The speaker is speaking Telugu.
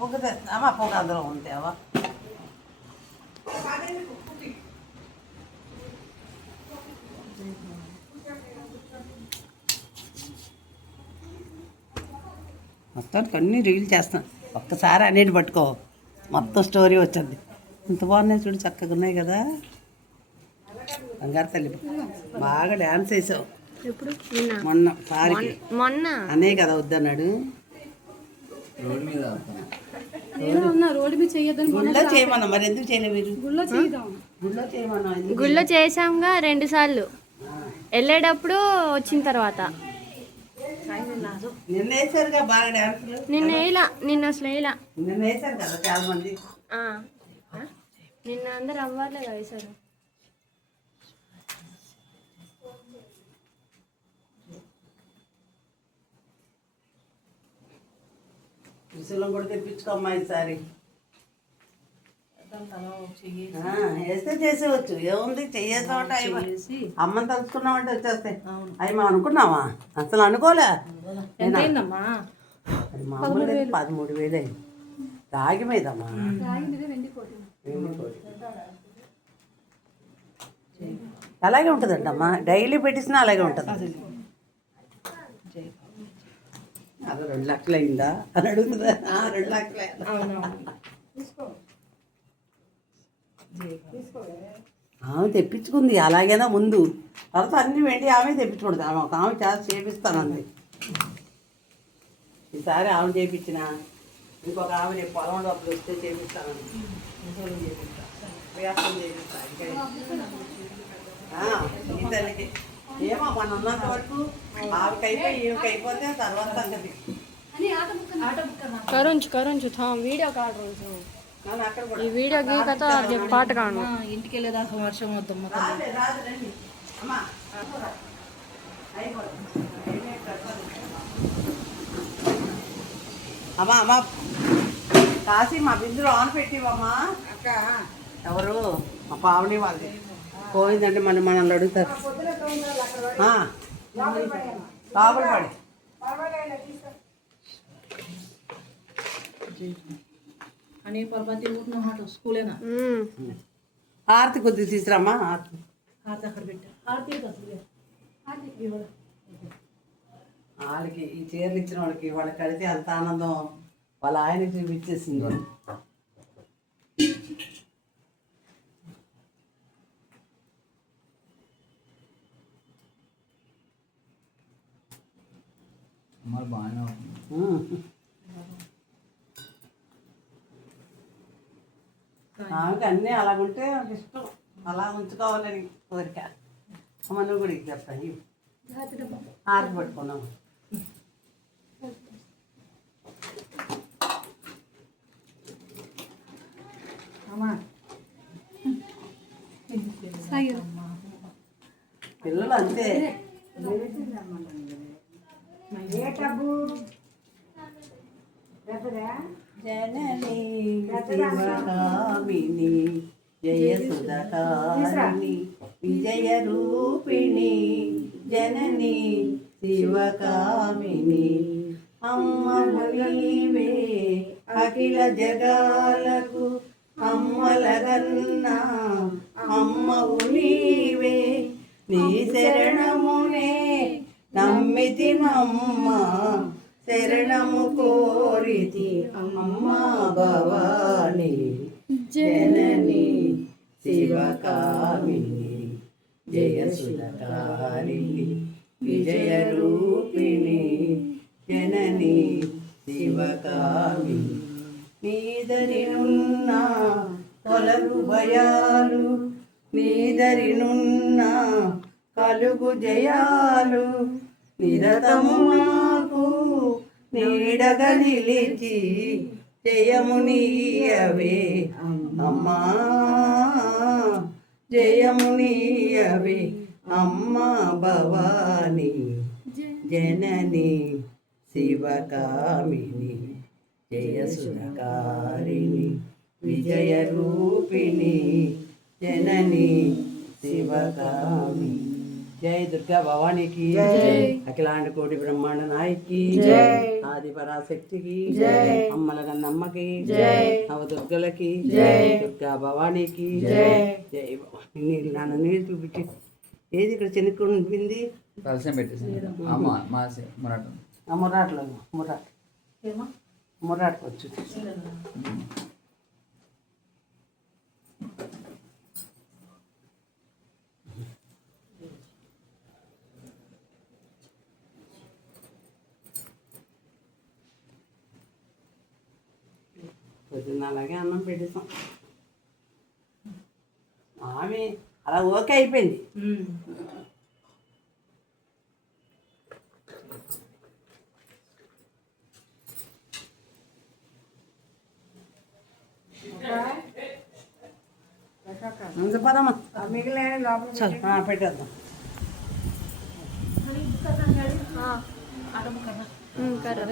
పొగ తెస్తామా పొగ అందులో ఉంటావా మొత్తానికి అన్నీ రీల్ చేస్తాను ఒక్కసారి అన్నిటి పట్టుకో మొత్తం స్టోరీ వచ్చింది ఇంత బాగున్నాయి చూడు చక్కగా ఉన్నాయి కదా బంగారు తల్లి బాగా డ్యాన్స్ వేసావు మొన్న సారికి మొన్న అనే కదా వద్దన్నాడు గుళ్ళో చేయమన్నా మరి ఎందుకు చేయలేదు మీరు గుళ్ళో చేయమన్నా గుళ్ళో చేసాంగా 2 సార్లు వెళ్ళేటప్పుడు వచ్చిన తర్వాత నిన్న వేసారుగా బాగా డ్యాన్సులు నిన్న అసలు వేయలా నిన్న వేసారు కదా చాలా మంది నిన్న అందరు అమ్మవార్లేగా వేశారు విసులం కూడా తెప్పించుకోమ్మా ఈసారి వేస్తే చేసేవచ్చు ఏముంది చెయ్యేసామంటే అమ్మని తలుచుకున్నామంటే వచ్చేస్తాయి అవి మనం అనుకున్నావా అసలు అనుకోలే అది మామూలు 13,000 అయింది రాగి మీదమ్మా అలాగే ఉంటుందంటమ్మా డైలీ పెట్టించినా అలాగే ఉంటుంది అది 2 లక్షలు అయిందా అని అడుగుతుందా 2 లక్షలు ఆమె తెప్పించుకుంది అలాగేనా ముందు తర్వాత అన్ని వెండి ఆమె తెప్పించుకుంటుంది ఆమె ఒక ఆమె చాలా చేపిస్తానంది ఈసారి ఆమె చేయించిన ఇంకొక ఆమె రేపు పొలం డబ్బులు వస్తే చేపిస్తానండి ఈ తల్లికి ఏమో మన ఉన్నంత వరకు ఆమెకి అయిపోయి ఈమెకి అయిపోతే తర్వాత సంగతి కరుంచు వీడియో కాదు ఈ వీడియో గీకతో పాట కాను ఇంటికి వెళ్ళేదాకా వర్షం వద్దాం అమ్మా అమ్మా కాశీ మా బిందులో ఆన్ పెట్టివమ్మా అక్క ఎవరు మా పావని వాళ్ళది పోయిందంటే మనల్ని అడుగుతారు లోపల పడి అని పర్వతి ఊరిన హాట స్కూలేనా ఆర్తి కొద్దిగా తీసుకురామ్మా ఆర్తి అక్కడ పెట్టా వాళ్ళకి ఈ చీరలు ఇచ్చిన వాళ్ళకి కడితే అంత ఆనందం వాళ్ళ ఆయనకి చూపించేసింది వాళ్ళు ఆమెకి అన్నీ అలాగుంటే నాకు ఇష్టం అలా ఉంచుకోవాలని కోరిక మనం కూడా ఇది చెప్తాను ఆర్తి పట్టుకున్నాము పిల్లలు అంతే జననీ శివకామిని జయ సుధకారిణి విజయ రూపిణి జననీ శివకామిని అమ్మవు నీవే అఖిల జగాలకు అమ్మలగన్నా అమ్మవు నీవే నీ శరణమునే నమ్మితినమ్మ శరణము కోరితి అమ్మ భవాని జనని శివకామిని జయ సుధకారిణి విజయ రూపిణి జనని శివకామిని నీదరినున్న తొలగు భయాలు నీదరినున్న కలుగు జయాలు నిరతము మాకు నీడగా నిలిచి జయము నీయవే అమ్మా జయము నీయవే అమ్మా భవాని జనని శివకామిని జయ సుధకారిణి విజయ రూపిణి జనని శివకామిని జై దుర్గా భవానీకి అఖిలాండ కోటి బ్రహ్మాండ నాయకి ఆది పరాశక్తికి అమ్మల గన్నమ్మకి నవదుర్గలకి దుర్గా భవానీకి జై భవానీ. నీళ్ళు నాన్న నీళ్ళు చూపించి ఏది ఇక్కడ చెనుక్కుంది కలిసి పెట్టేసి మరాఠం మురాట్లో ఏమో మురాట్కి వచ్చు. పొద్దున్న అలాగే అన్నం పెట్టేసాం. ఆమె అలా ఓకే అయిపోయింది. పదమ్మా పెట్టేద్దాం. కర్ర